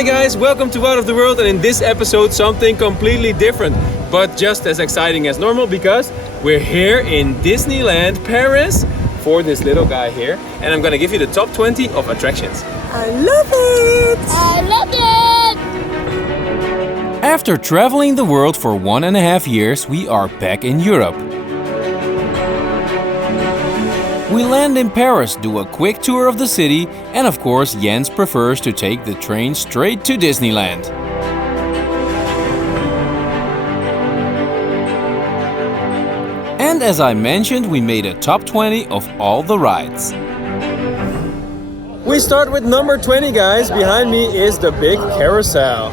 Hi guys, welcome to Out of the World, and in this episode something completely different, but just as exciting as normal because we're here in Disneyland Paris for this little guy here, and I'm gonna give you the top 20 of attractions. I love it! I love it! After traveling the world for 1.5 years, we are back in Europe. We land in Paris, do a quick tour of the city, and of course Jens prefers to take the train straight to Disneyland. And as I mentioned, we made a top 20 of all the rides. We start with number 20, guys. Behind me is the big carousel.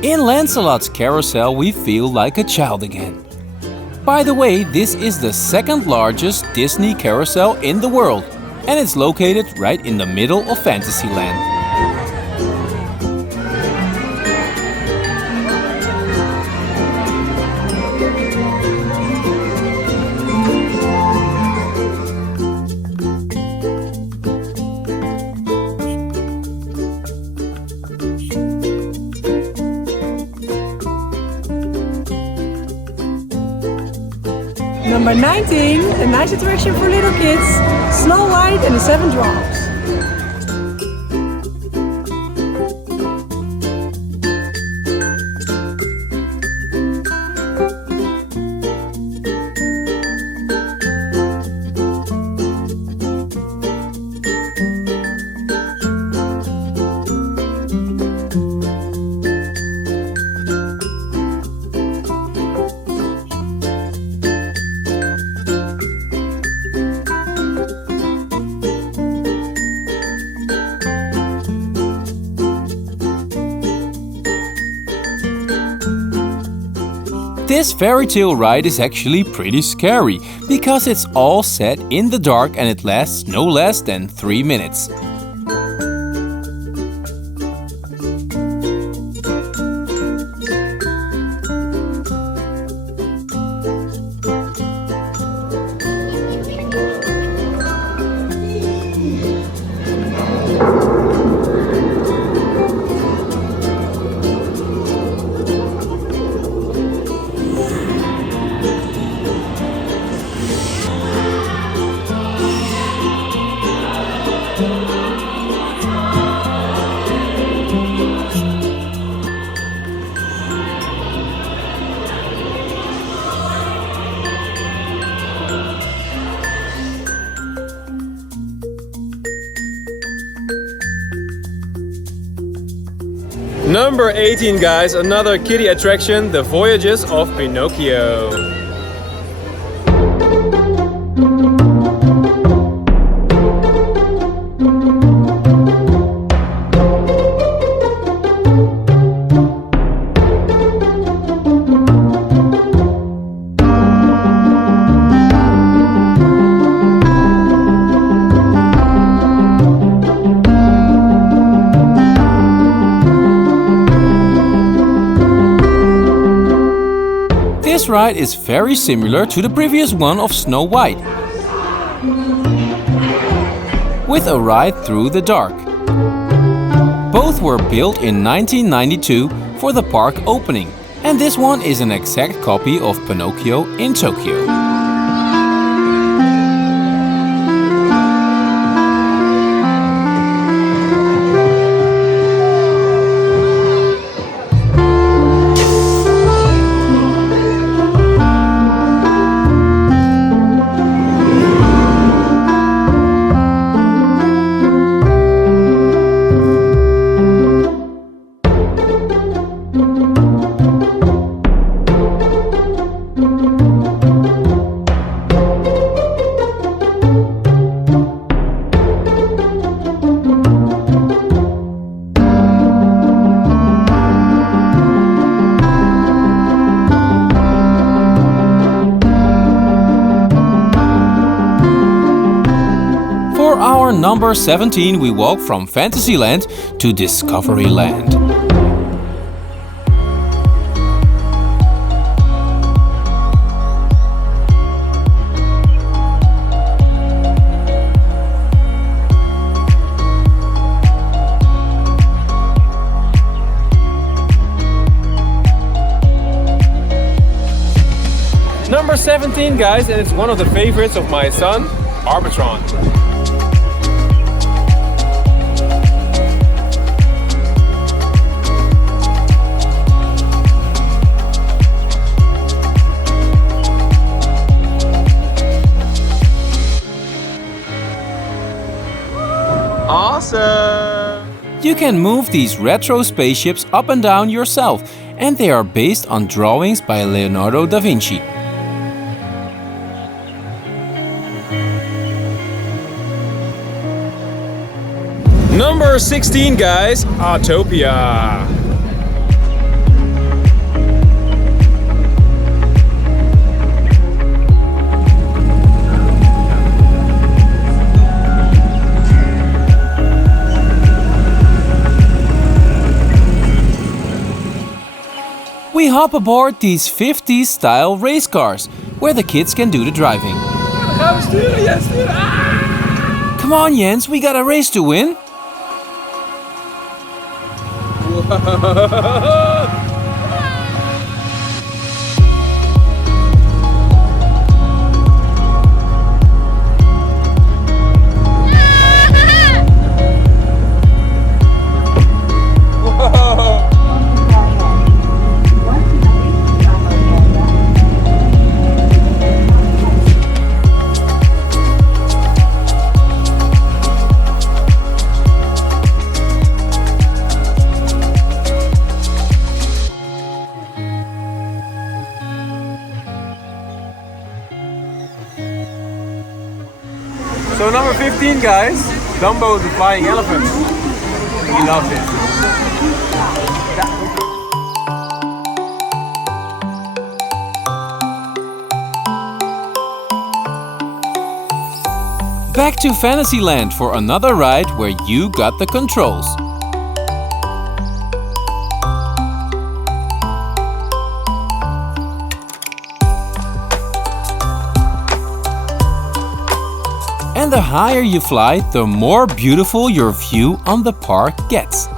In Lancelot's carousel, we feel like a child again. By the way, this is the second largest Disney carousel in the world, and it's located right in the middle of Fantasyland. Number 19, a nice attraction for little kids, Snow White and the Seven Dwarfs. This fairy tale ride is actually pretty scary because it's all set in the dark and it lasts no less than 3 minutes. Number 18, guys, another kiddie attraction, the Voyages of Pinocchio. This ride is very similar to the previous one of Snow White, with a ride through the dark. Both were built in 1992 for the park opening, and this one is an exact copy of Pinocchio in Tokyo. for number 17 we walk from Fantasyland to Discoveryland. Number 17, guys, and it's one of the favorites of my son, Arbitron. Awesome! You can move these retro spaceships up and down yourself, and they are based on drawings by Leonardo da Vinci. Number 16, guys, Autopia. We hop aboard these 50s style race cars, where the kids can do the driving. Come on Jens, we got a race to win. So number 15, guys, Dumbo the Flying Elephant. He loves it. Back to Fantasyland for another ride where you got the controls. And the higher you fly, the more beautiful your view on the park gets.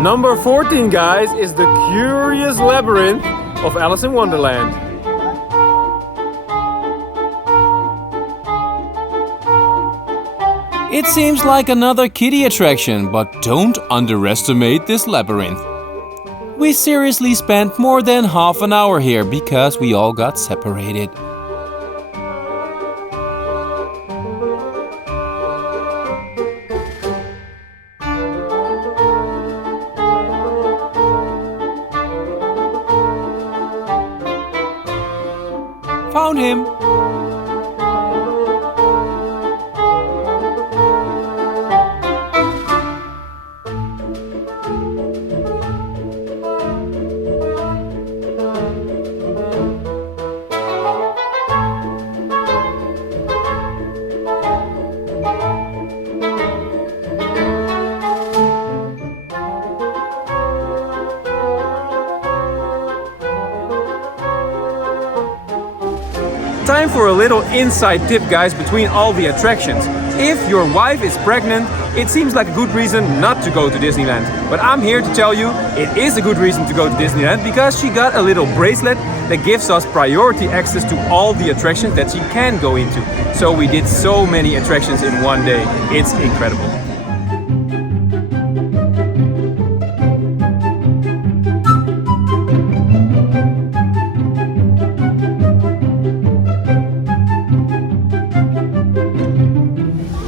Number 14, guys, is the Curious Labyrinth of Alice in Wonderland. It seems like another kiddie attraction, but don't underestimate this labyrinth. We seriously spent more than half an hour here because we all got separated. Found him! time for a little inside tip, guys, between all the attractions. If your wife is pregnant, it seems like a good reason not to go to Disneyland. But I'm here to tell you, it is a good reason to go to Disneyland because she got a little bracelet that gives us priority access to all the attractions that she can go into. So we did so many attractions in one day. It's incredible.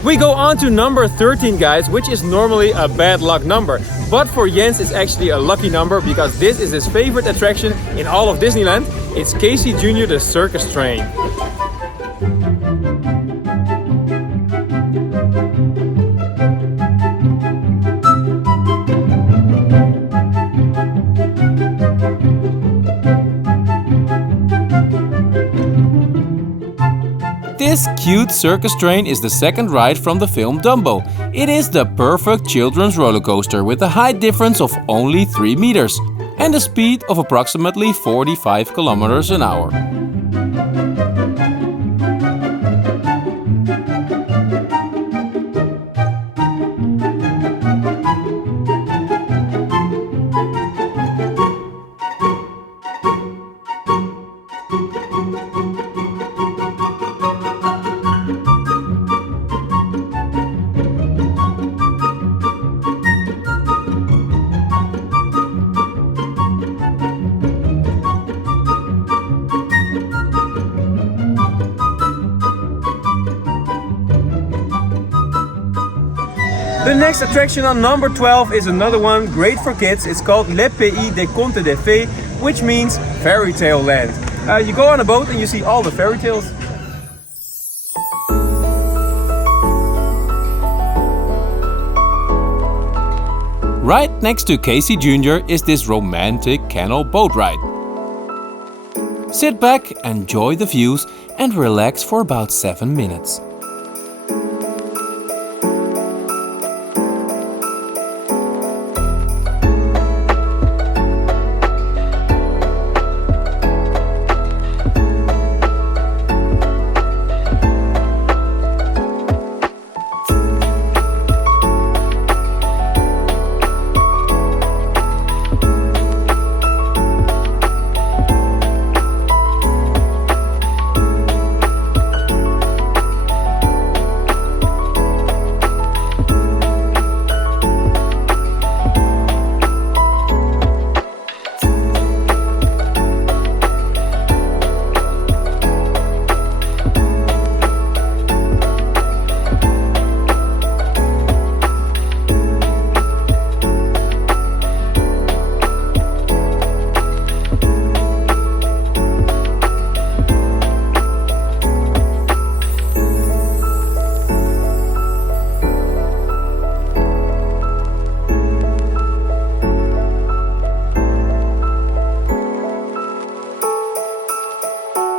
We go on to number 13, guys, which is normally a bad luck number. But for Jens, it's actually a lucky number because this is his favorite attraction in all of Disneyland. It's Casey Jr. the Circus Train. This cute circus train is the second ride from the film Dumbo. It is the perfect children's roller coaster with a height difference of only 3 meters and a speed of approximately 45 kilometers an hour. The next attraction on number 12 is another one great for kids. It's called Le Pays des Contes de Fées, which means Fairy Tale Land. You go on a boat and you see all the fairy tales. Right next to Casey Jr. is this romantic canal boat ride. Sit back, enjoy the views and relax for about 7 minutes.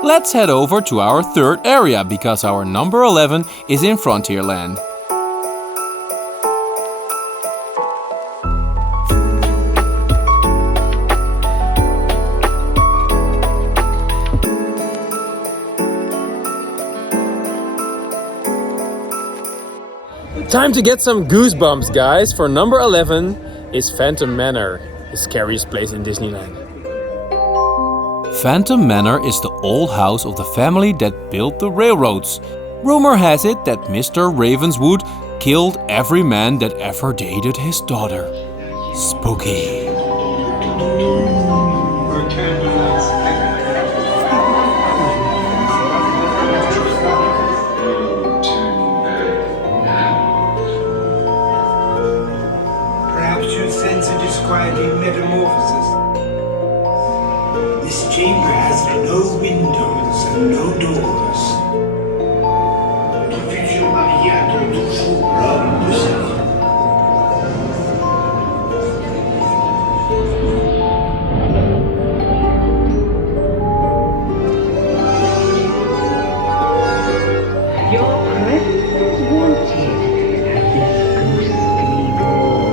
Let's head over to our third area because our number 11 is in Frontierland. Time to get some goosebumps, guys. For number 11 is Phantom Manor, the scariest place in Disneyland. Phantom Manor is the old house of the family that built the railroads. Rumor has it that Mr. Ravenswood killed every man that ever dated his daughter. Spooky. Perhaps you sense a disquieting metamorphosis. This chamber has no windows and no doors. Confusion maniaque toujours l'homme de sa vie. Your presence is wanted at this ghostly ball.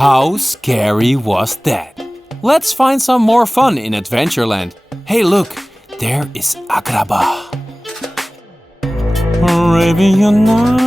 How scary was that? Let's find some more fun in Adventureland. Hey look, there is Agrabah. Arabian Nights.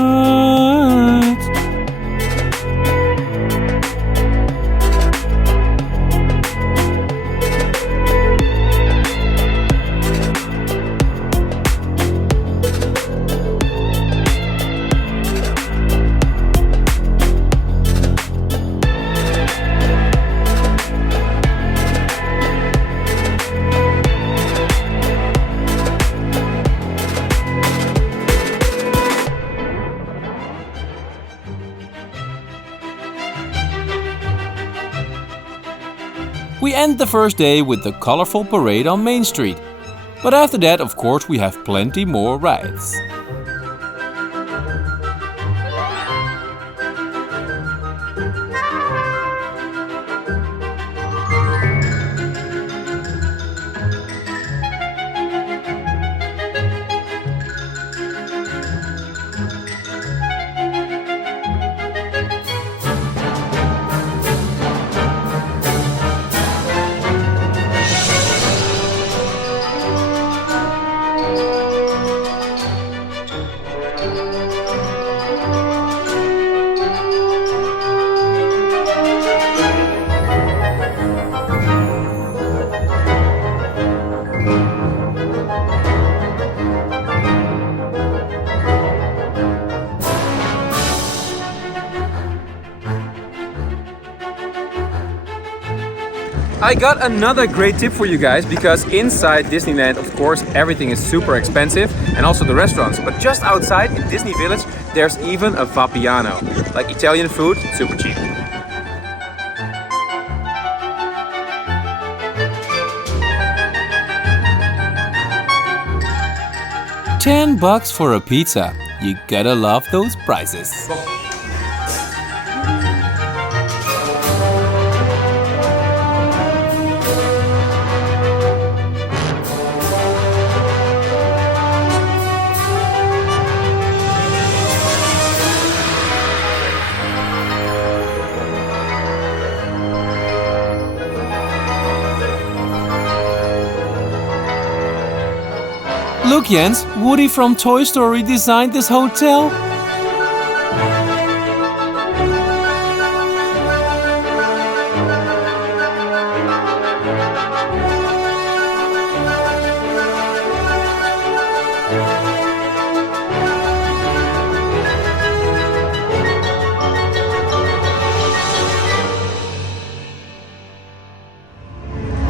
We end the first day with the colorful parade on Main Street. But after that, of course, we have plenty more rides. I got another great tip for you guys, because inside Disneyland, of course, everything is super expensive, and also the restaurants. But just outside in Disney Village, there's even a Vapiano, like Italian food, super cheap. $10 for a pizza. You gotta love those prices. Look Jens, Woody from Toy Story designed this hotel.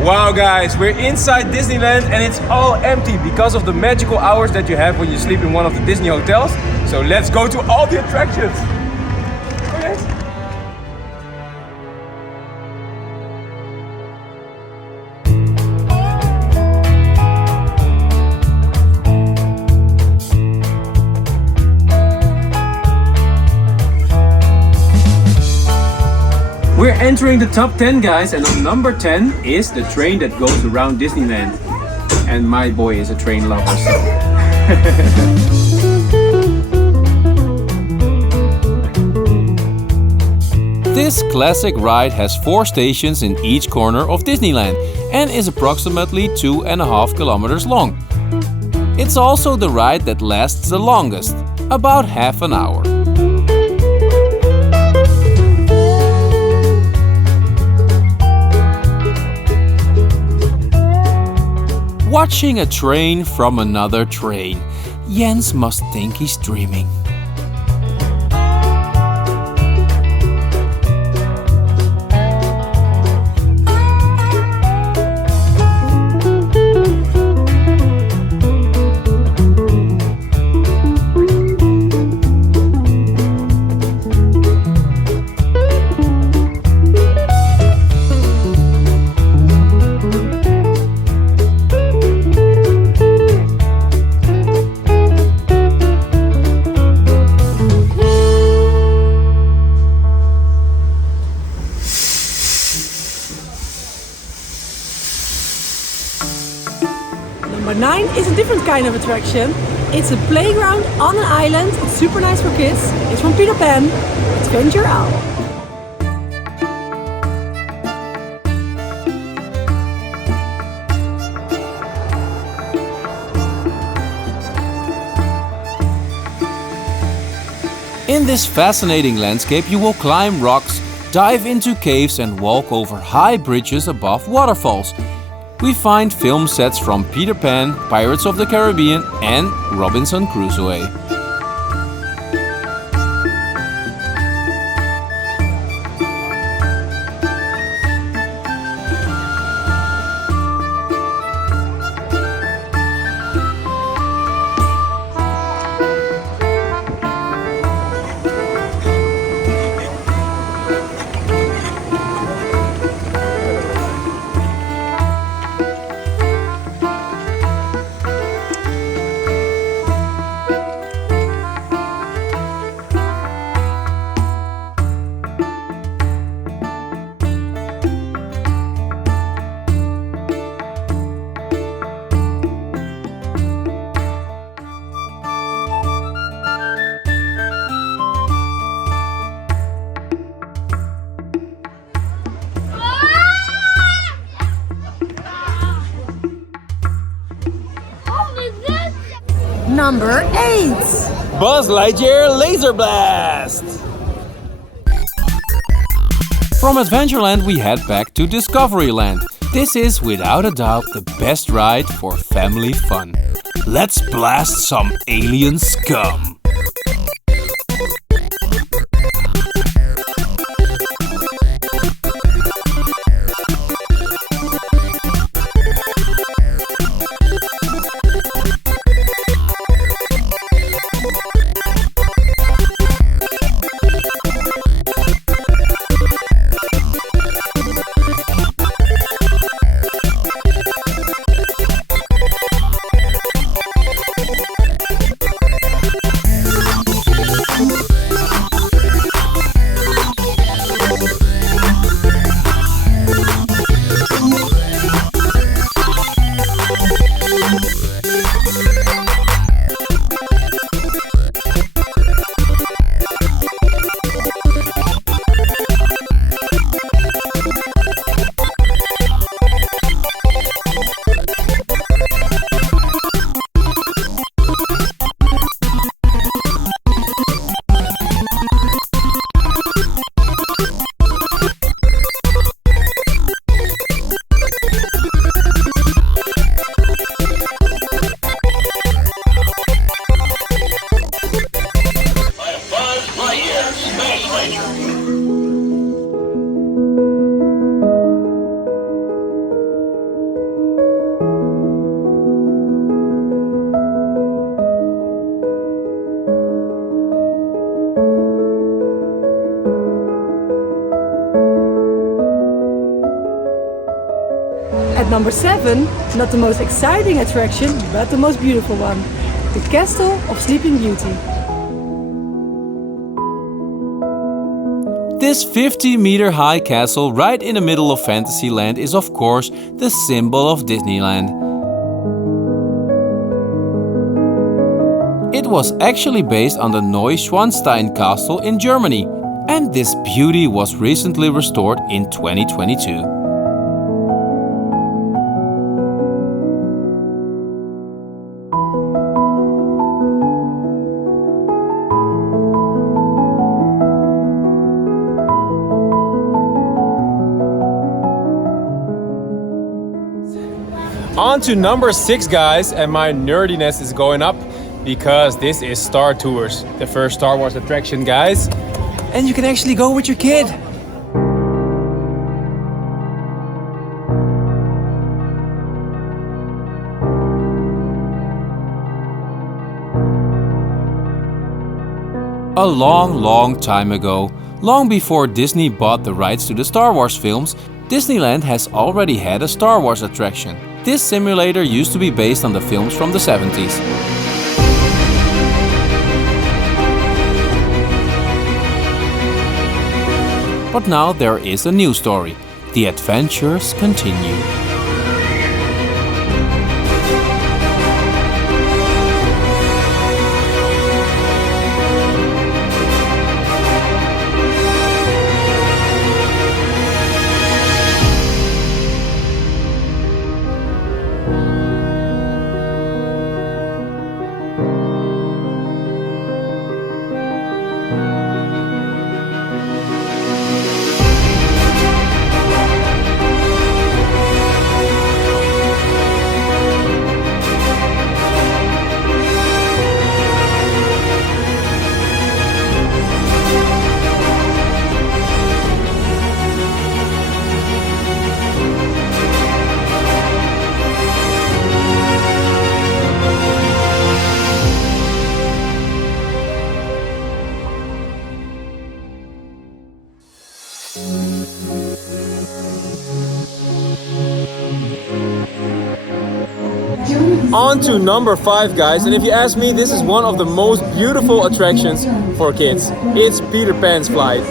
Wow guys, we're inside Disneyland and it's all empty because of the magical hours that you have when you sleep in one of the Disney hotels. So let's go to all the attractions. Okay. We're entering the top 10 guys, and on number 10 is the train that goes around Disneyland. And my boy is a train lover, so... This classic ride has 4 stations in each corner of Disneyland and is approximately 2.5 kilometers long. It's also the ride that lasts the longest, about half an hour. Watching a train from another train. Jens must think he's dreaming. Number 9 is a different kind of attraction. It's a playground on an island. It's super nice for kids. It's from Peter Pan. Adventure Owl. In this fascinating landscape you will climb rocks, dive into caves and walk over high bridges above waterfalls. We find film sets from Peter Pan, Pirates of the Caribbean and Robinson Crusoe. Number 8. Buzz Lightyear Laser Blast! From Adventureland we head back to Discoveryland. This is without a doubt the best ride for family fun. Let's blast some alien scum! At number 7, not the most exciting attraction, but the most beautiful one. The Castle of Sleeping Beauty. This 50-meter high castle right in the middle of Fantasyland is of course the symbol of Disneyland. It was actually based on the Neuschwanstein Castle in Germany, and this beauty was recently restored in 2022. On to number 6, guys, and my nerdiness is going up because this is Star Tours, the first Star Wars attraction, guys. And you can actually go with your kid. A long time ago, long before Disney bought the rights to the Star Wars films, Disneyland has already had a Star Wars attraction. This simulator used to be based on the films from the 70s. But now there is a new story. The adventures continue. On to number 5, guys, and if you ask me, this is one of the most beautiful attractions for kids. It's Peter Pan's flight.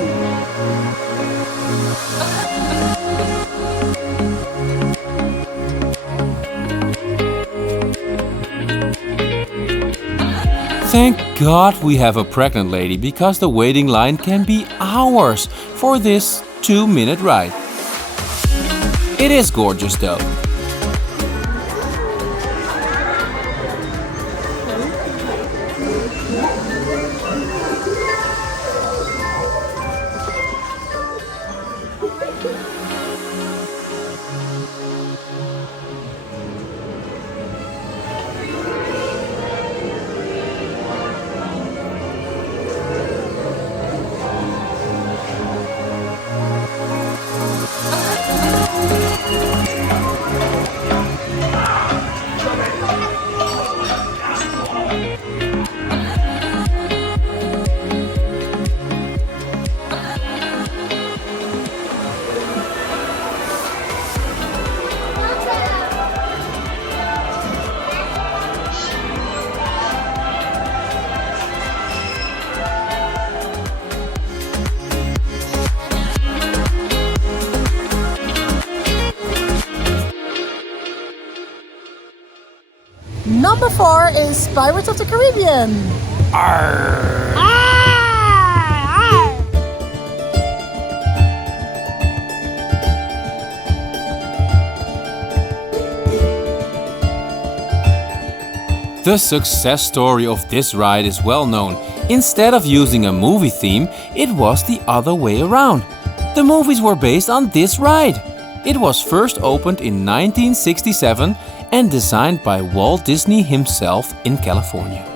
Thank God we have a pregnant lady, because the waiting line can be hours for this 2-minute ride. It is gorgeous though. Number 4 is Pirates of the Caribbean. Arr. The success story of this ride is well known. Instead of using a movie theme, it was the other way around. The movies were based on this ride. It was first opened in 1967 and designed by Walt Disney himself in California.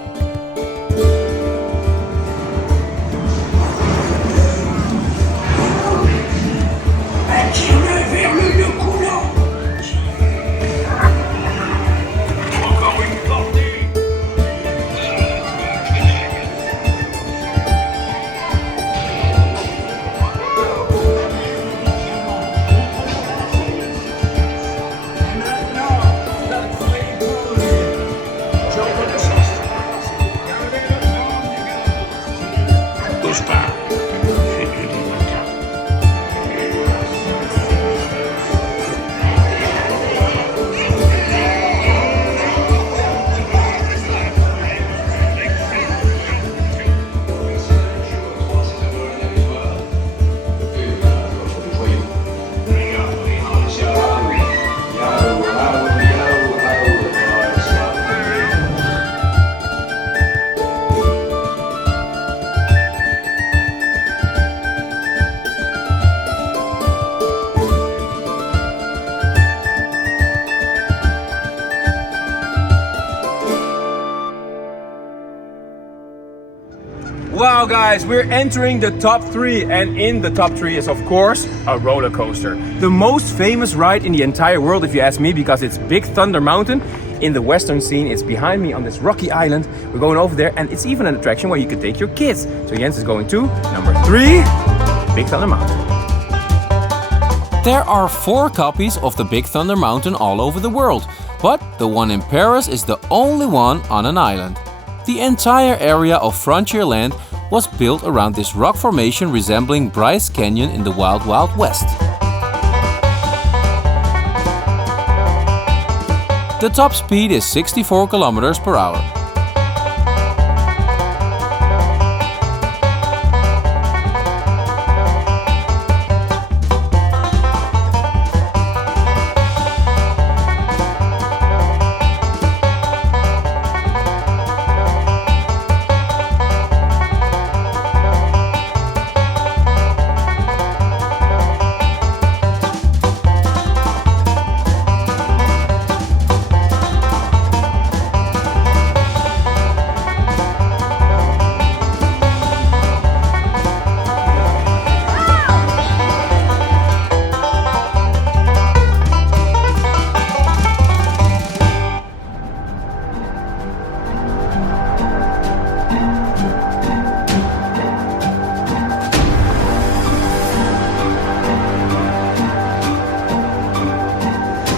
Wow guys, we're entering the top 3, and in the top 3 is of course a roller coaster. The most famous ride in the entire world if you ask me, because it's Big Thunder Mountain. In the western scene, it's behind me on this rocky island. We're going over there, and it's even an attraction where you can take your kids. So Jens is going to number 3, Big Thunder Mountain. There are 4 copies of the Big Thunder Mountain all over the world, but the one in Paris is the only one on an island. The entire area of Frontierland was built around this rock formation resembling Bryce Canyon in the Wild Wild West. The top speed is 64 kilometers per hour.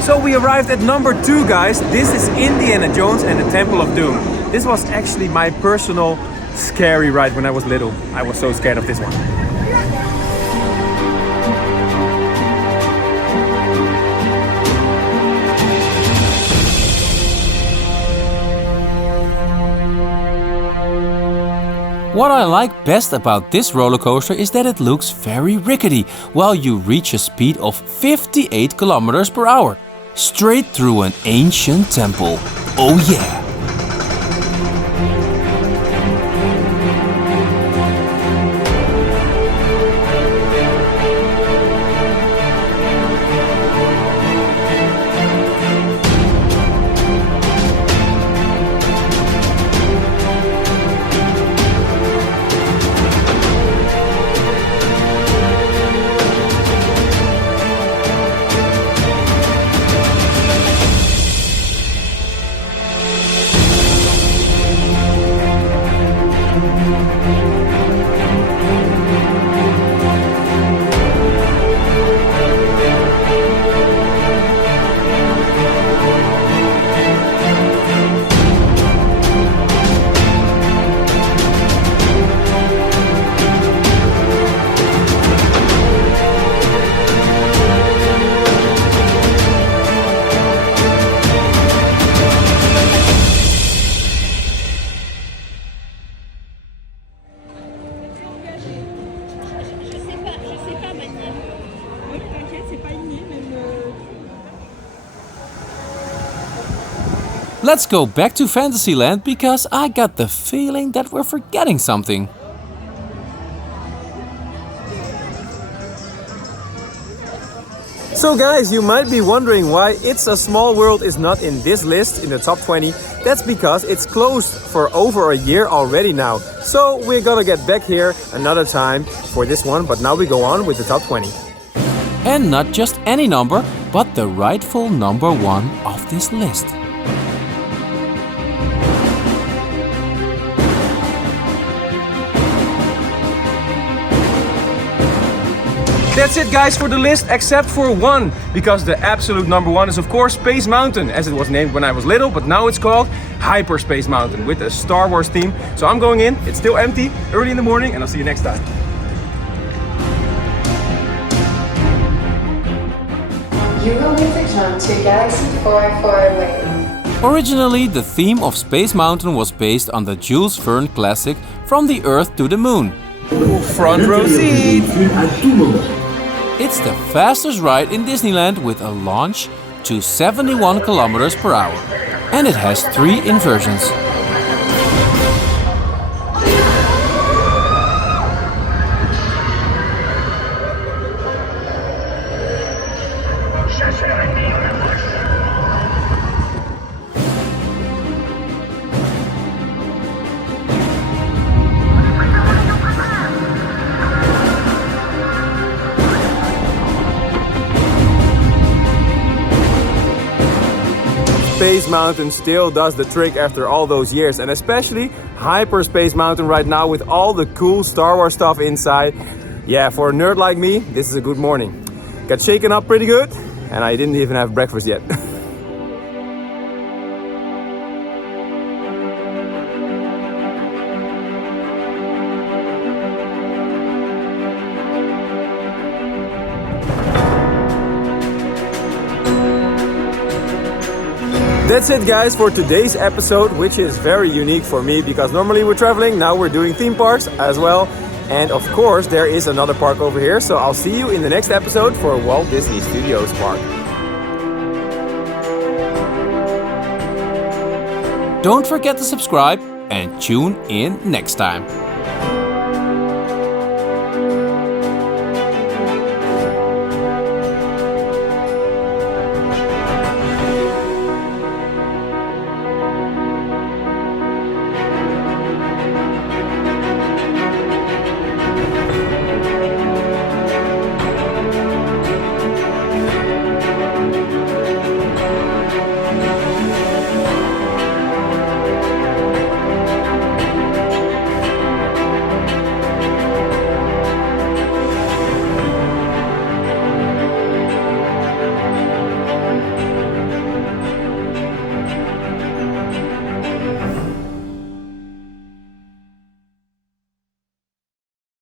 So we arrived at number 2, guys. This is Indiana Jones and the Temple of Doom. This was actually my personal scary ride when I was little. I was so scared of this one. What I like best about this roller coaster is that it looks very rickety while you reach a speed of 58 kilometers per hour, straight through an ancient temple. Oh yeah! Let's go back to Fantasyland because I got the feeling that we're forgetting something. So guys, you might be wondering why It's a Small World is not in this list in the top 20. That's because it's closed for over a year already now. So we're gonna get back here another time for this one, but now we go on with the top 20. And not just any number, but the rightful number 1 of this list. That's it guys for the list, except for one, because the absolute number 1 is of course Space Mountain, as it was named when I was little, but now it's called Hyperspace Mountain with a Star Wars theme. So I'm going in, it's still empty, early in the morning, and I'll see you next time. You will be returned to Galaxy 4 far away. Originally, the theme of Space Mountain was based on the Jules Verne classic From the Earth to the Moon. Front row seat! It's the fastest ride in Disneyland with a launch to 71 kilometers per hour. And it has 3 inversions. Space Mountain still does the trick after all those years, and especially Hyperspace Mountain right now with all the cool Star Wars stuff inside. Yeah, for a nerd like me, this is a good morning. Got shaken up pretty good, and I didn't even have breakfast yet. That's it guys for today's episode, which is very unique for me because normally we're traveling, now we're doing theme parks as well. And of course there is another park over here, so I'll see you in the next episode for Walt Disney Studios Park. Don't forget to subscribe and tune in next time.